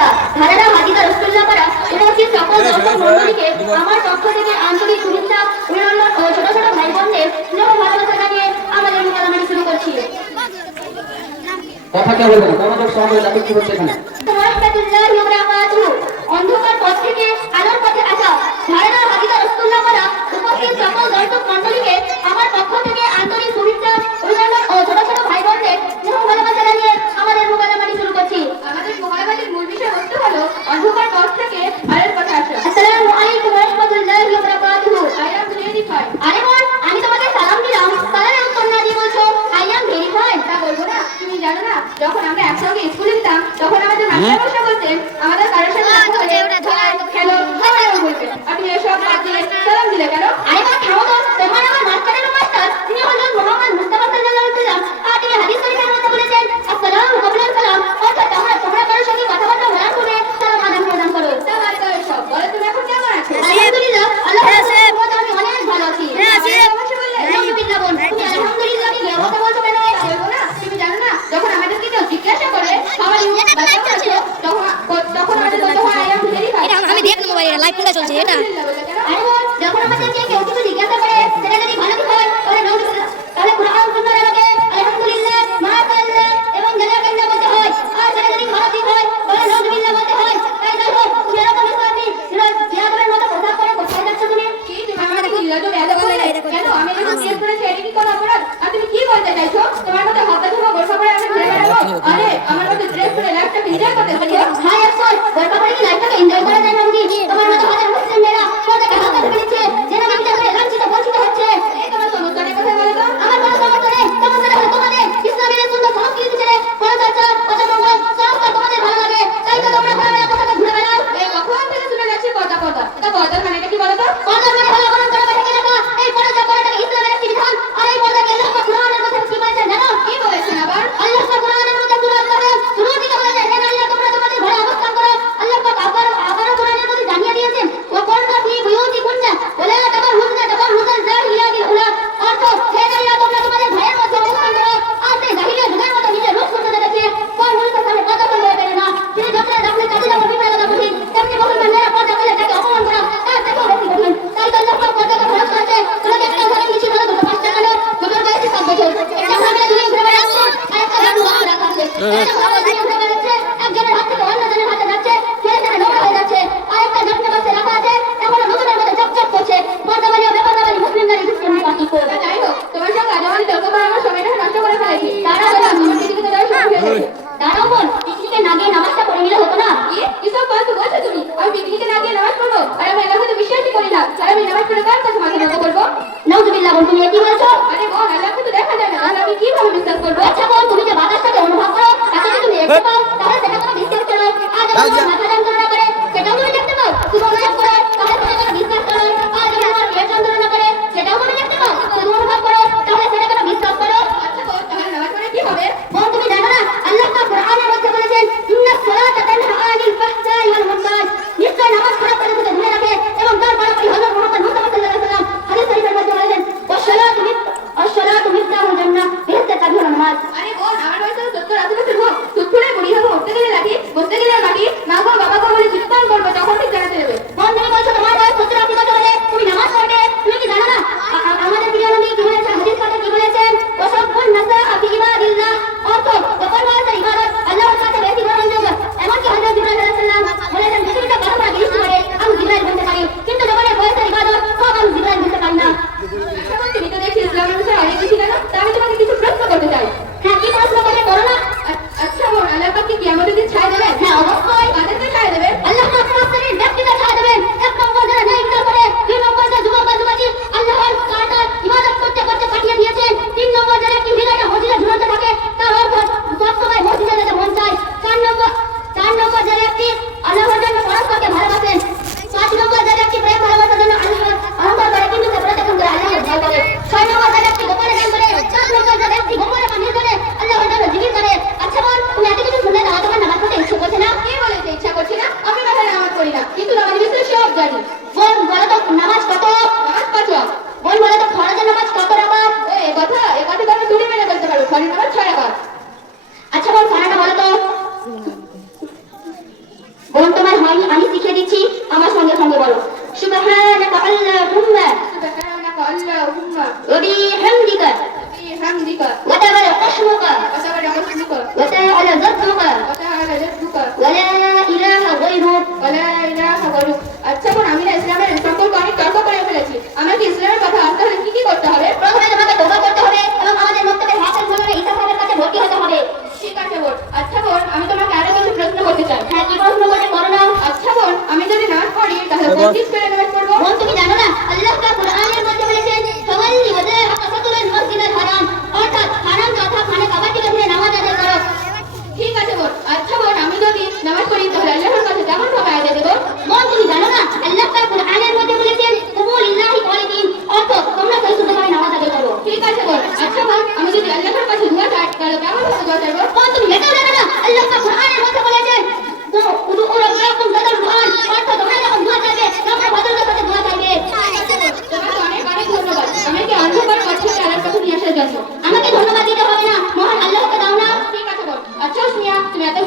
কথা ধারারা হাদিদা রসুল্লাহ পাড়া উপস্থিত সকল দর্শক মণ্ডলীকে আমার পক্ষ থেকে আন্তরিক শুভেচ্ছা অভিনন্দন ও ছোট ছোট ভাই বোনদের স্নেহ ভালোবাসা জানিয়ে আমাদের মোকালামাটি শুরু করছি। কথা কে বলবেন? আমাদের সমাজে যাবে কি হচ্ছে এখানে? অন্ধকার পথ থেকে আলোর পথে আসা ধারারা হাদিদা রসুল্লাহ পাড়া উপস্থিত সকল দর্শক মণ্ডলীকে আমার পক্ষ থেকে আন্তরিক শুভেচ্ছা অভিনন্দন ও ছোট ছোট ভাই বোনদের স্নেহ ভালোবাসা জানিয়ে আমাদের মোকালামাটি শুরু করছি। আমাদের মোকালামাটির মূল বিষয় হচ্ছে হলো অন্ধকার পথ থেকে আলোর পথে আসা। আসসালামু আলাইকুম ওয়া রাহমাতুল্লাহি ওয়া বারাকাতুহু। I am verified. আরে বোন, আমি তোমাকে সালাম দিলাম, সালামের উত্তর না দিয়ে বলছো আই এম ভেরিফাইড। তা বলবো না? তুমি জানো না, যখন আমরা একসঙ্গে স্কুলে যেতাম তখন আমাদের মাস্টারমশাই বলতেন আমাদের কারোর সাথে হ্যালো বলবে, আপনি এসব বাদ দিয়ে সালাম দিলে কেন? আরে বাবা থামো তো, তোমার আমার মাস্টারের মাস্টার তিনি হলেন মোহাম্মদ মুস্তাফা সাল্লাল্লাহু আলাইহি ওয়াসাল্লাম। আর তিনি হাদিস শরীফের মধ্যে বলেছেন আসসালামু আলাইকুম সালাম, অর্থাৎ তোমরা কারোর সঙ্গে কথাবার্তা বলার পূর্বে সালাম আদান প্রদান করো। তা বাদ দাও এসব, বলো তুমি এখন কেমন আছো? আলহামদুলিল্লাহ, আল্লাহর রহমতে আমি অনেক ভালো আছি। অবশ্যই বললে আলহামদুলিল্লাহ বোন, তুমি আলহামদুলিল্লাহ কি কথা বলছো কেন? বলবো না? তুমি জানো না, যখন আমাদেরকে কেউ জিজ্ঞাসা করে সবাই কেমন আছো, তখন আমাদের বলতে হয় আই এম ভেরিফাইড। আমি দেখ মোবাইলে লাইভ কোনটা চলছে এটা। আরে বোন, যখন আমাদেরকে কেউ কিছু জিজ্ঞাসা করে সেটা যদি ভালো কিছু হয় তাহলে নাউজুবিল্লাহ, তাহলে কুরআন সুন্নাহর আলোকে আলহামদুলিল্লাহ, মাশাআল্লাহ এবং জাযাকাল্লাহ বলতে হয়। আর সেটা যদি খারাপ দিক হয় তাহলে নাউজুবিল্লাহ বলতে হয়। তাই যাই হোক, তুমি এরকম ইসলামী জিয়াদের মতো পোশাক পরে কোথায় যাচ্ছ তুমি? কি তুমি আমাকে জিজ্ঞাসা করলে কেন? আমি যখন জিজ্ঞেস করেছি এটা কি কোনো অপরাধ? আর তুমি কি বলতে চাইছো? তোমার মতো হাতে ধোয়া গোরখা পরে আমি ঘুরে বেড়াবো? আরে আমার মতো ড্রেস পরে লাইফটাকে এনজয় করতে চাইছো? হ্যাঁ একদম, গোরখা পরে কি লাইফটাকে এনজয় করা যায় নাকি? তোমার মতো হাজার মুসলিম মেয়েরা কোথাকে হাতে ধরে নিচ্ছে, যেন বিদ্যা করে লাঞ্ছিত বঞ্চিত হচ্ছে। এই তোমার সমস্যার কথা বলো তো। আমার কোনো সমস্যা নেই, সমস্যা হলো তোমাদের ইসলামের সুন্দর সংস্কৃতি ছেড়ে পরচর্চা অচমঙ্গল সংস্কার তোমাদের ভালো লাগে, তাই তো তোমরা ঘরে কোথাকে ঘুরে বেড়াও। এই কখন থেকে শুনে যাচ্ছি কথা কথা, তা কথার মানে কি বলো তো? কথার মানে হলো কোনো করে বেঁধে রাখা, এই পরচর্চা করাটা ইসলামের একটি বিধান। আর এই পর্দাকে আল্লাহ পাক কুরআনের মধ্যে কি বলেছেন জানো? কি বলেছেন আবার? আল্লাহ পাক কুরআনের মধ্যে শুরু থেকে বলেছেন হে নারীরা তোমরা তোমাদের ঘরে অবস্থান করো। আল্লাহ পাক আবারও কুরআনের মধ্যে জানিয়ে দিয়েছেন ওয়া কুরনা ফি বুয়ুতিকুন্না ওয়ালা তাবাররুজনা তাবাররুজাল জাহিলিয়াতিল উলা, অর্থাৎ হে নারীরা তোমরা তোমাদের ঘরের মধ্যে অবস্থান করো আর সেই জাহিলিয়া যুগের মতো নিজের রূপ সুন্দর দেখে কোন মনুষ্যের সামনে কথা বলতে পারে না। তিনি যখন আপনি কাজে যাওয়ার বিপরীত কথা বলেন, তেমনি মুসলমান মেয়েরা পর্দা করলে তাকে অপমান করা তার থেকেও বেশি কঠিন। তাই তো আল্লাহ পাক পর্দাকে ফরজ করেছে। তোমাকে একটা ঘরে কিছু হলো দুটো পাঁচটা কেন দুটোর বয়সে 7 বছর, একটা ঘরে দুজন ঘুরে বেড়াচ্ছে আর একটা ঘরে দুজন রাখা আছে। একজনের হাত থেকে অন্যজনের হাতে যাচ্ছে, ছেড়ে ছেড়ে নোংরা হয়ে যাচ্ছে। আর একটা যত্ন বাক্সে রাখা আছে, এখনো নতুনের মধ্যে চকচক করছে। পর্দাবাড়ি ও বেপর্দাবাড়ি মুসলিম নারী দুষ্কর্মী পার্থক্য। যাই হোক, তোমার সঙ্গে আজ আমাদের তর্ক করে আমার সময়টা নষ্ট করে ফেলেছি। দাঁড়াও বোন, পিকনিকে না গিয়ে নামাজটা পড়ে নিলে হতো না? কিসব বলছো তুমি? আমি পিকনিকে না গিয়ে নামাজ পড়বো? আর আমি আল্লাহকে তো বিশ্বাসই করি না। আর আমি নামাজ পড়ে কার কাছে মাথা নত করবো? নাউজুবিল্লাহ বোন, তুমি কি বলছো? আরে বোন, আল্লাহকে তো দেখা যায় না, তাহলে আমি কিভাবে বিশ্বাস করবো? আচ্ছা বোন, তুমি যে বাতাসটাকে অনুভব করো তাকে যদি তুমি দেখতে পাও তাহলে সেটা কোনো বিশ্বাস করো। আর যখন তোমার মাথা যন্ত্রণা করে সেটাও তুমি দেখতে পাও, তুমি অনুভব করো তাহলে সেটা কোনো বিশ্বাস করো। আর যখন তোমার পেট যন্ত্রণা করে সেটাও তুমি দেখতে পাও, তুমি অনুভব করো তাহলে সেটা কোনো বিশ্বাস করো। আচ্ছা বোন, তাহলে নামাজ পড়ে কি হবে? বোন তুমি জানো না, আল্লাহ পাক কুরআনের মধ্যে বলেছেন ইন্নাস সালাতা তানহা আনিল ফাহশাই ওয়াল মুনকার, নিশ্চয় নামাজ খারাপ কাজ থেকে দূরে রাখে। এবং তার পরপরই হযরত মুহাম্মদ মুস্তাফা সাল্লাল্লাহু আলাইহি ওয়াসাল্লাম হাদিস শরীফের মধ্যে বলেছেন ওয়াসসালাতু মিফতাহুল জান্নাহ, বেহেশতের চাবি নামাজ। আরে বোন, আমার বয়স তো 70-80 বছর হোক, সুদখোরের বুড়ি হবো, উঠতে গেলে লাঠি, বসতে গেলে মাটি, মাংস হয়নি, আমি শিখিয়ে দিচ্ছি, আমার সঙ্গে সঙ্গে বলো। সুবহানাকা আল্লাহুম্মা সুবহানাকা আল্লাহুম্মা ওয়া বিহামদিকা বিহামদিকা ওয়া তাবারাকা ইসমুকা ওয়া তাবারাকা ইসমুকা ওয়া তাআলা জাদ্দুকা ওয়া তাআলা জাদ্দুকা ওয়া লা ইলাহা গায়রুক। ওয়া লা ইলাহা গায়রুক। আচ্ছা বোন, আমি না ইসলামের সম্পর্কে অনেক তর্ক করে ফেলেছি। আমাকে ইসলামের কথা আনতে হলে কি কি করতে হবে? প্রথমে তোমাকে তওবা করতে হবে এবং আমাদের মক্তবের হাফেজ মওলানা ঈসা সাহেবের কাছে ভর্তি হতে হবে। ঠিক আছে বোন। আচ্ছা বোন, আমি তোমাকে আরো কিছু প্রশ্ন করতে চাই। হ্যাঁ, কি প্রশ্ন করতে করো না। আচ্ছা বোন, আমি যদি নামাজ পড়ি তাহলে কোন দিক করে নামাজ পড়বো? বোন, তুমি জানো না আল্লাহ পাক কুরআনের মধ্যে বলেছেন ফাওয়াল্লি ওয়াজহাকা শাতরাল মসজিদুল হারাম, অর্থাৎ হারাম তথা খানে কাবা থেকে ঘুরে নামাজ আদায় করো। ঠিক আছে বোন। আচ্ছা বোন, আমি যদি নামাজ পড়ি তাহলে আল্লাহর কাছে কেমন ভাবে আদায় দেবো? বোন, তুমি জানো না আল্লাহ পাক কুরআনের মধ্যে বলেছেন কুমু লিল্লাহি ওয়ালিদিন, অর্থাৎ তোমরা পরিশুদ্ধভাবে নামাজ আদায় করো। ঠিক আছে বোন। আচ্ছা বোন, আমি যদি আল্লাহর কাছে দোয়া চাই তাহলে কেমন ভাবে দোয়া চাইবো? বোন, তুমি এটাও জানো না আল্লাহ পাক কুরআনের মধ্যে বলেছেন উদুউ রাব্বাকুম তাদাররুআন, অর্থাৎ তোমরা যখন দোয়া চাইবে তোমরা ভদ্রতার সাথে দোয়া চাইবে। তোমাকে অনেক অনেক ধন্যবাদ আমাকে অন্ধকার পথ থেকে আলোর কাছে নিয়ে আসার জন্য। আমাকে ধন্যবাদ দিতে হবে না, মহান আল্লাহকে দাও না। ঠিক আছে বোন। আচ্ছা উসমিয়া, তুমি এত